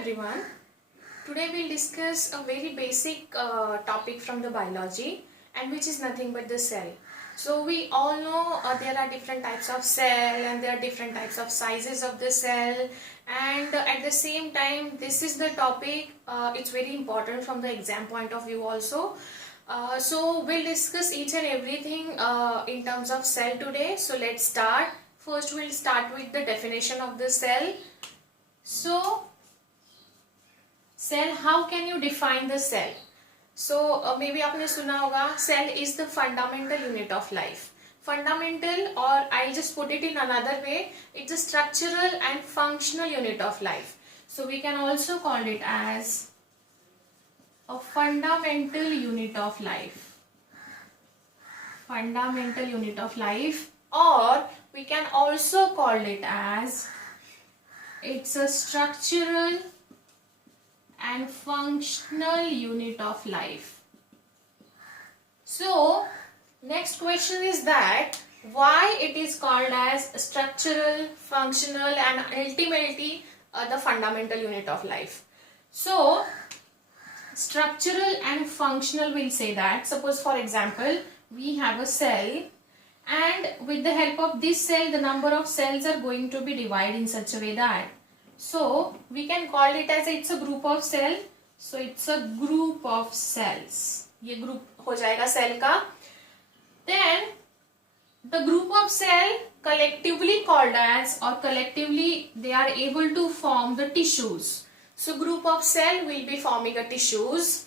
everyone. Today we'll discuss a very basic topic from the biology, and which is nothing but the cell. So we all know there are different types of cell and there are different types of sizes of the cell, and at the same time this is the topic, it's very important from the exam point of view also. So we'll discuss each and everything in terms of cell today. So let's start. First we'll start with the definition of the cell. So cell, how can you define the cell? So maybe आपने सुना होगा, cell is the fundamental unit of life. Fundamental, or I'll just put it in another way, it's a structural and functional unit of life. So we can also call it as a fundamental unit of life. Fundamental unit of life, or we can also call it as it's a structural and functional unit of life. So next question is that why it is called as structural, functional and ultimately the fundamental unit of life. So structural and functional will say that, suppose for example we have a cell, and with the help of this cell the number of cells are going to be divided in such a way that, so we can call it as it's a group of cell. So it's a group of cells. ये group हो जाएगा cell का. Then the group of cell collectively called as, or collectively they are able to form the tissues. So group of cell will be forming a tissues,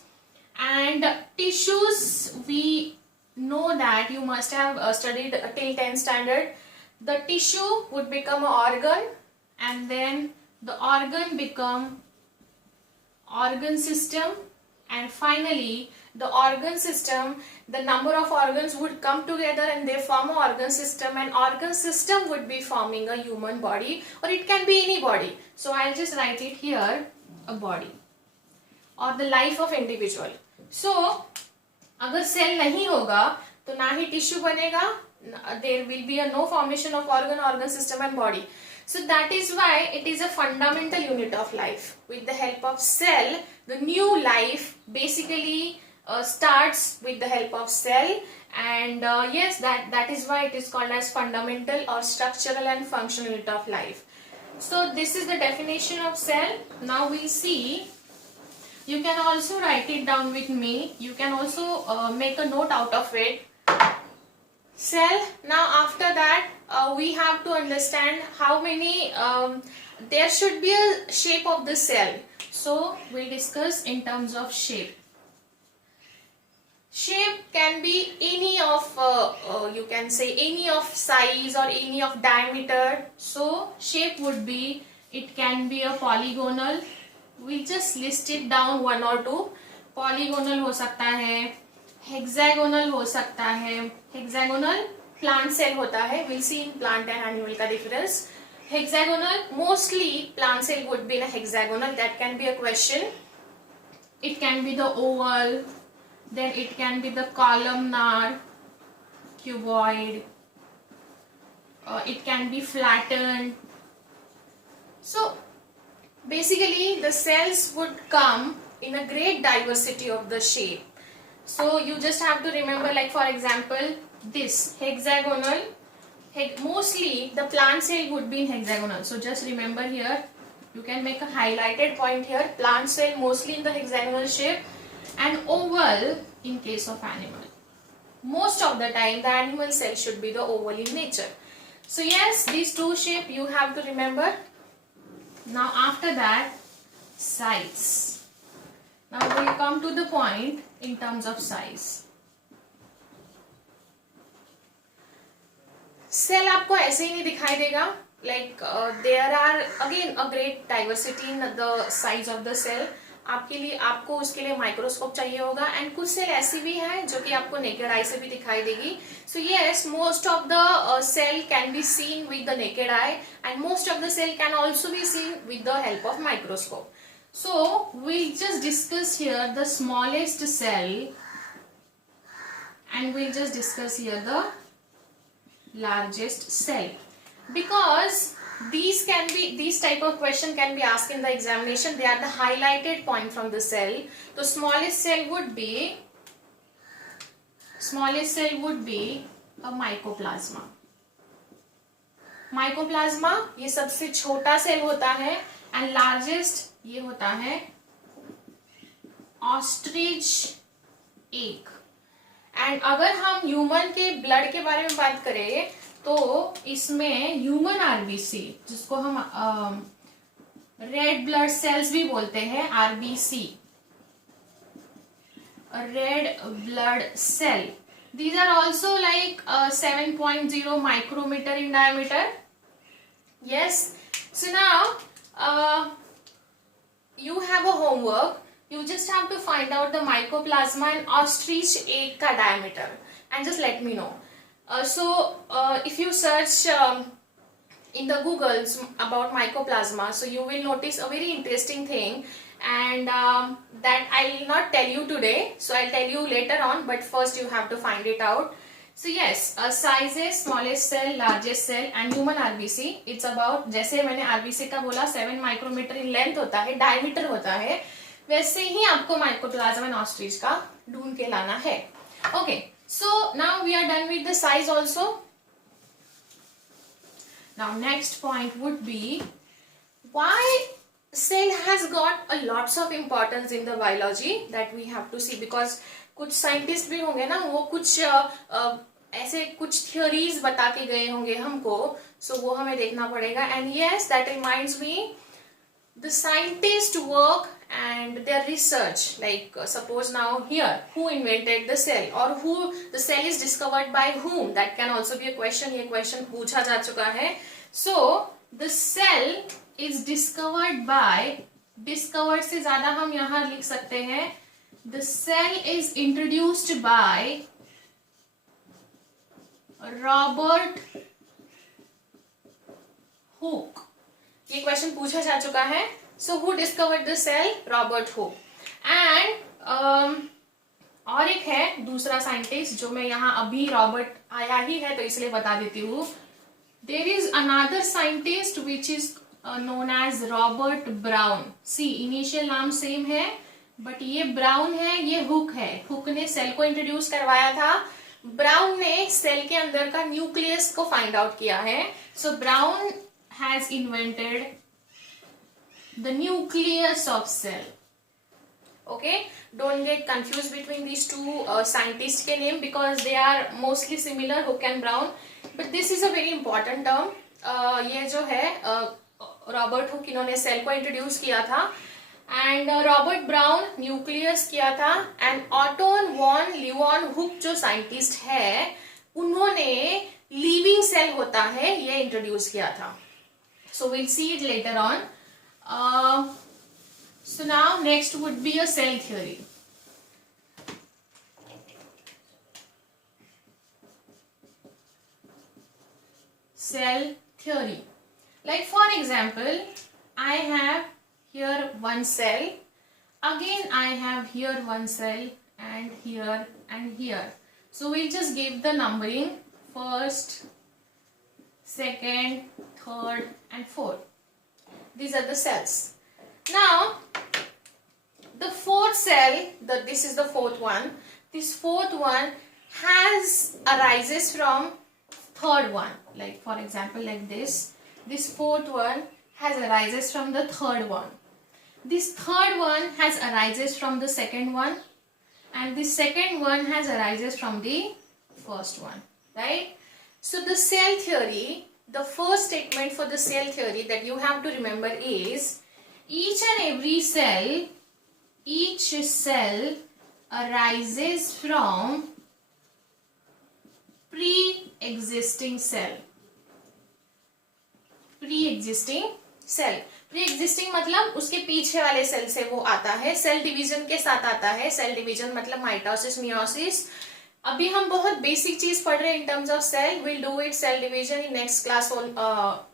and tissues we know that you must have studied till 10th standard. The tissue would become an organ, and then the organ become organ system, and finally the organ system, the number of organs would come together and they form an organ system, and organ system would be forming a human body, or it can be any body. So I'll just write it here, a body or the life of individual. So अगर cell नहीं होगा तो ना ही tissue बनेगा, there will be a no formation of organ system and body. So that is why it is a fundamental unit of life. With the help of cell, the new life basically starts with the help of cell, and yes, that is why it is called as fundamental or structural and functional unit of life. So this is the definition of cell. Now we see, you can also write it down with me. You can also make a note out of it. Cell. Now after that we have to understand how many there should be a shape of the cell. So we'll discuss in terms of shape. Shape can be any of you can say any of size or any of diameter. So shape would be, it can be a polygonal. We just list it down one or two. Polygonal हो सकता है, hexagonal हो सकता है. Hexagonal plant cell होता है. We'll see in plant and animal का difference. Hexagonal, mostly plant cell would be in a hexagonal. That can be a question. It can be the oval. Then it can be the columnar, cuboid. It can be flattened. So basically the cells would come in a great diversity of the shape. So you just have to remember, like for example this hexagonal, mostly the plant cell would be in hexagonal. So just remember here, you can make a highlighted point here, plant cell mostly in the hexagonal shape, and oval in case of animal. Most of the time the animal cell should be the oval in nature. So yes, these two shape you have to remember. Now after that, size. Now we'll come to the point in terms of size. Cell आपको ऐसे ही नहीं दिखाई देगा. Like there are again a great diversity in the size of the cell. आपके लिए, आपको उसके लिए माइक्रोस्कोप चाहिए होगा, एंड कुछ सेल ऐसी भी है जो कि आपको नेकेड आई से भी दिखाई देगी. So yes, most of the cell can be seen with the naked eye, and most of the cell can also be seen with the help of microscope. So we'll just discuss here the smallest cell, and we'll just discuss here the largest cell, because these type of question can be asked in the examination. They are the highlighted point from the cell. The smallest cell would be a mycoplasma. Mycoplasma ये सबसे छोटा cell होता है and largest ये होता है ostrich egg. And अगर हम ह्यूमन के ब्लड के बारे में बात करें तो इसमें ह्यूमन आरबीसी, जिसको हम रेड ब्लड सेल्स भी बोलते हैं, RBC, red blood cell, these are also like 7.0 micrometer in diameter. Yes, so now you have a homework. You just have to find out the mycoplasma and ostrich egg ka diameter and just let me know. If you search in the Googles about mycoplasma, so you will notice a very interesting thing, and that I will not tell you today, so I'll tell you later on, but first you have to find it out. So yes, sizes, smallest cell, largest cell and human RBC, it's about, जैसे मैंने RBC का बोला 7 micrometer in length होता है, diameter होता है, वैसे ही आपको माइकोप्लाज्मा एंड ऑस्ट्रिच का ढूंढ के लाना है. Okay, so now we are done with the size also. Now next point would be why cell has got a lots of importance in the biology that we have to see, because कुछ scientist भी होंगे ना, वो कुछ ऐसे कुछ theories बता के गए होंगे हमको, सो वो हमें देखना पड़ेगा. And yes, that reminds me, the scientists work and their research, like suppose now here, who invented the cell or who the cell is discovered by whom, that can also be a question. ये question पूछा जा चुका है. So the cell is discovered by, discovered से ज्यादा हम यहाँ लिख सकते हैं, the cell is introduced by Robert Hooke. ये क्वेश्चन पूछा जा चुका है. So who discovered the cell? Robert Hooke. And और एक है दूसरा साइंटिस्ट जो मैं यहाँ अभी रॉबर्ट आया ही है तो इसलिए बता देती हूँ. There is another scientist which is known as Robert Brown. See initial नाम सेम है बट ये ब्राउन है, ये हुक है. हुक ने सेल को इंट्रोड्यूस करवाया था, ब्राउन ने सेल के अंदर का न्यूक्लियस को फाइंड आउट किया है. So Brown has invented the nucleus of cell. Okay, don't get confused between these two scientists के name because they are mostly similar, Hook and Brown, but this is a very important term. ये जो है Robert Hooke, इन्होंने cell को introduce किया था, and Robert brown nucleus किया था, एंड ऑटोन वॉन लीवन हुक जो साइंटिस्ट है उन्होंने लिविंग सेल होता है ये इंट्रोड्यूस किया था. So will see it later on. So now next would be a cell theory. Cell theory. Like for example, I have here one cell. Again I have here one cell and here and here. So we'll just give the numbering first, second, third and fourth. These are the cells. Now the fourth cell, this is the fourth one, this fourth one arises from third one. Like for example like this fourth one arises from the third one, this third one arises from the second one, and this second one arises from the first one, right? So the cell theory, the first statement for the cell theory that you have to remember is each and every cell, each cell arises from pre-existing cell. Pre-existing cell, pre-existing मतलब उसके पीछे वाले cell से वो आता है, cell division के साथ आता है. सेल डिवीजन मतलब माइटोसिस, मियोसिस. अभी हम बहुत बेसिक चीज पढ़ रहे हैं in terms of cell. We'll do it cell division in next class,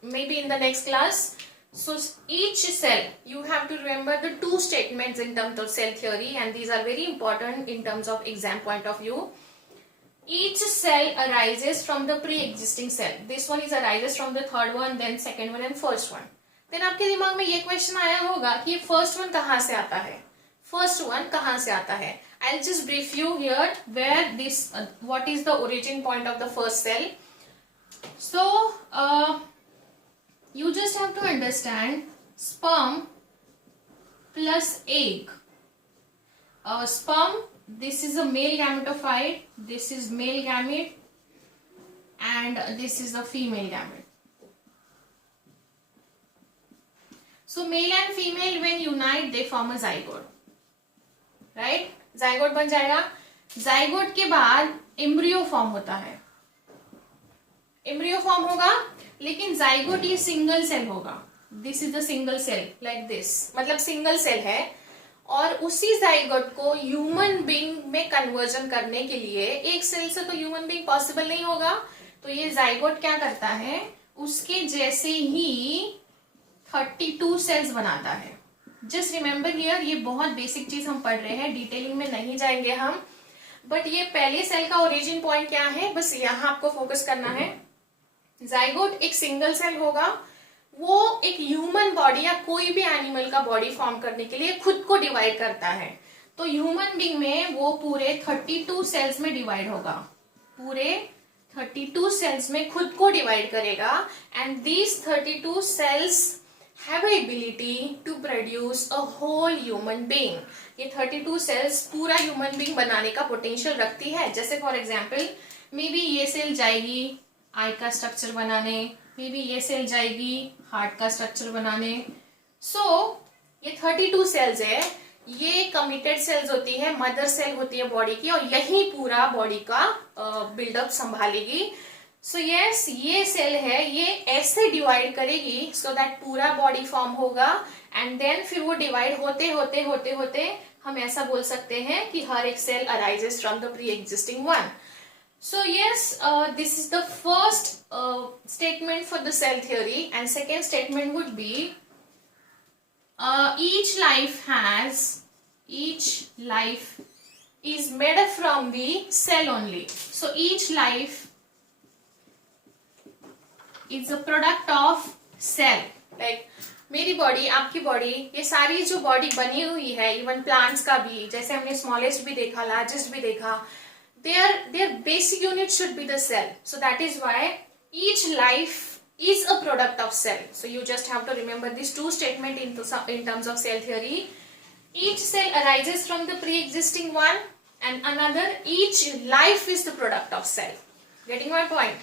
maybe in the next class. So each cell, you have to remember the two statements in terms of cell theory, and these are very important in terms of exam point of view. each cell arises from the pre-existing cell. This one is arises from the third one, then second one and first one. Then आपके दिमाग में ये question आया होगा कि first one कहाँ से आता है, फर्स्ट वन कहाँ से आता है. I'll just brief you here where this what is the origin point of the first cell. So you just have to understand sperm plus egg. Sperm, this is a male gametophyte, this is male gamete, and this is the female gamete. So male and female when unite they form a zygote, right? zygote बन जाएगा. zygote के बाद embryo form होता है. embryo form होगा, लेकिन zygote ये single cell होगा. This is the single cell like this, मतलब single cell है. और उसी zygote को ह्यूमन बीइंग में कन्वर्जन करने के लिए, एक सेल से तो ह्यूमन बीइंग पॉसिबल नहीं होगा, तो ये zygote क्या करता है, उसके जैसे ही 32 सेल्स बनाता है. जस्ट रिमेम्बर हियर, ये बहुत बेसिक चीज हम पढ़ रहे हैं, डिटेलिंग में नहीं जाएंगे हम, बट ये पहले सेल का ओरिजिन पॉइंट क्या है, बस यहाँ आपको फोकस करना है. zygote एक सिंगल सेल होगा, वो एक ह्यूमन बॉडी या कोई भी एनिमल का बॉडी फॉर्म करने के लिए खुद को डिवाइड करता है. तो ह्यूमन बीइंग में वो पूरे 32 सेल्स में डिवाइड होगा, पूरे 32 सेल्स में खुद को डिवाइड करेगा. And these 32 cells have a ability to produce a whole human being. ये 32 सेल्स पूरा ह्यूमन बीइंग बनाने का पोटेंशियल रखती है. जैसे फॉर एग्जाम्पल, मे बी ये सेल जाएगी आई का स्ट्रक्चर बनाने, मे बी ये सेल जाएगी हार्ट का स्ट्रक्चर बनाने. सो ये 32 सेल्स है, ये कमिटेड सेल्स होती है, मदर सेल होती है बॉडी की, और यही पूरा बॉडी का बिल्डअप संभालेगी. सो यस, ये सेल है, ये ऐसे डिवाइड करेगी सो दैट पूरा बॉडी फॉर्म होगा. एंड देन फिर वो डिवाइड होते होते होते होते हम ऐसा बोल सकते हैं कि हर एक cell arises from the pre existing one. So yes, this is the first statement for the cell theory, and second statement would be each life is made from the cell only. So each life is a product of cell. Like मेरी body, आपकी body, ये सारी जो body बनी हुई है, even plants का भी, जैसे हमने स्मॉलेस्ट भी देखा, लार्जेस्ट भी देखा, their basic unit should be the cell. So that is why each life is a product of cell. So you just have to remember these two statements in terms of cell theory. Each cell arises from the pre-existing one, and another, each life is the product of cell. Getting my point?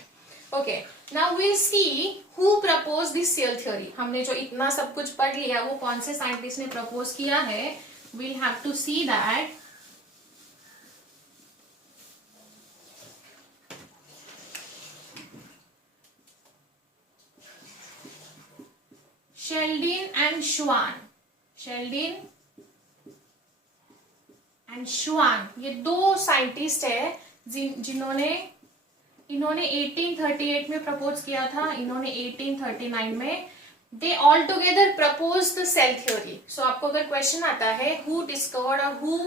Okay. Now we'll see who proposed this cell theory. हमने जो इतना सब कुछ पढ़ लिया, वो कौन से साइंटिस्ट ने प्रपोज किया है. We'll have to see that. Sheldon and Schwann, ये दो साइंटिस्ट है जिन्होंने, इन्होंने 1838 में प्रपोज किया था, इन्होंने 1839 में. They all together propose the cell theory. So आपको अगर क्वेश्चन आता है हु डिस्कवर्ड और who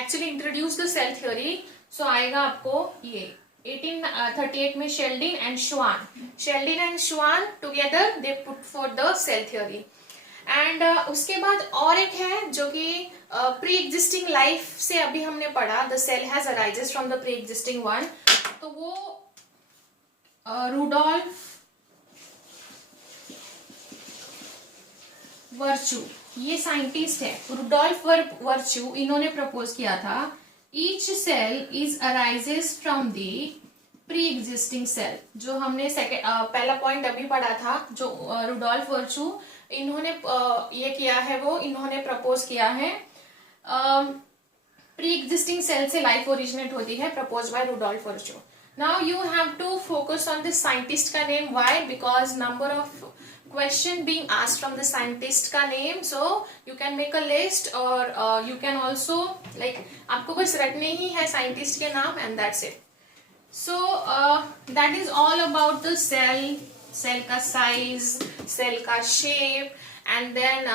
actually introduce the cell theory, so आएगा आपको ये 1838 में Schleiden and Schwann together they put for the cell theory. And उसके बाद और एक है जो कि प्री एग्जिस्टिंग लाइफ से अभी हमने पढ़ा, the cell has arises from the pre existing one. तो वो रुडोल्फ वर्चू, ये साइंटिस्ट है, रुडोल्फ वर्चू, इन्होंने प्रपोज किया था each cell is arises from the pre-existing cell. जो हमने पहला पॉइंट अभी पढ़ा था, जो रुडोल्फ वर्चू इन्होंने ये किया है, वो इन्होंने प्रपोज किया है प्री एग्जिस्टिंग सेल से लाइफ ओरिजिनेट होती है, propose by Rudolf Virchow. Now you have to focus on this scientist का name. Why? Because number of question being asked from the scientist का name, so you can make a list or you can also like आपको बस रटने ही है scientist के नाम and that's it. So that is all about the cell का size, cell का shape, and then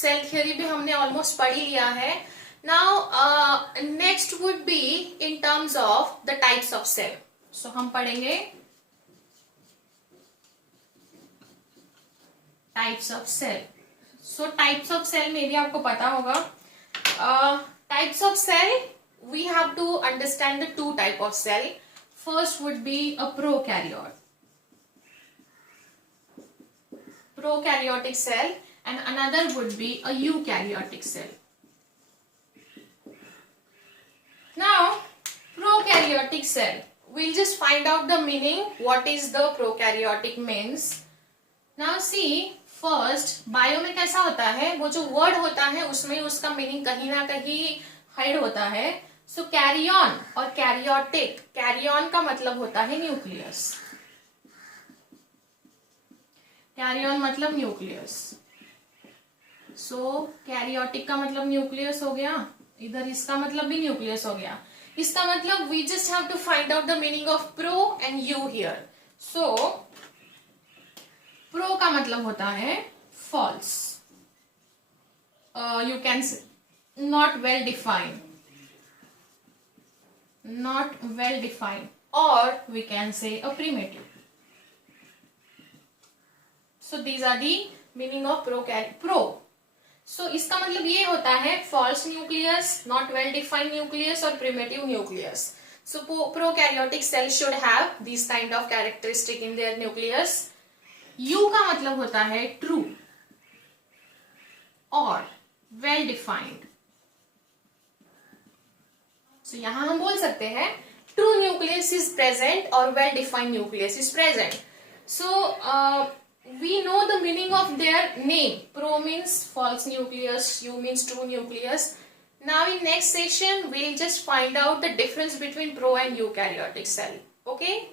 cell theory भी हमने almost पढ़ ही लिया है. Now next would be in terms of the types of cell. So हम पढ़ेंगे types of cell. So types of cell में भी आपको पता होगा. Types of cell, we have to understand the two type of cell. First would be a prokaryote. Prokaryotic cell, and another would be a eukaryotic cell. Now, prokaryotic cell. We'll just find out the meaning. What is the prokaryotic means? Now see, first bio में कैसा होता है, वो जो word होता है उसमें उसका meaning कहीं ना कहीं hide होता है. So carrion और karyotic. Carrion का मतलब होता है nucleus. Carrion मतलब nucleus. So karyotic का मतलब nucleus हो गया. इधर इसका मतलब भी न्यूक्लियस हो गया. इसका मतलब we just have to find out the meaning of pro and u here. So pro का मतलब होता है false. You can say not well defined. Not well defined, or we can say a primitive. So these are the meaning of pro. So इसका मतलब ये होता है false nucleus, not well defined nucleus और primitive nucleus. So prokaryotic cell should have these kind of characteristic in their nucleus. U का मतलब होता है true और well defined. So यहाँ हम बोल सकते हैं true nucleus is present or well defined nucleus is present. So we know the meaning of their name. Pro means false nucleus, U means true nucleus. Now in next session we'll just find out the difference between pro and eukaryotic cell. Okay.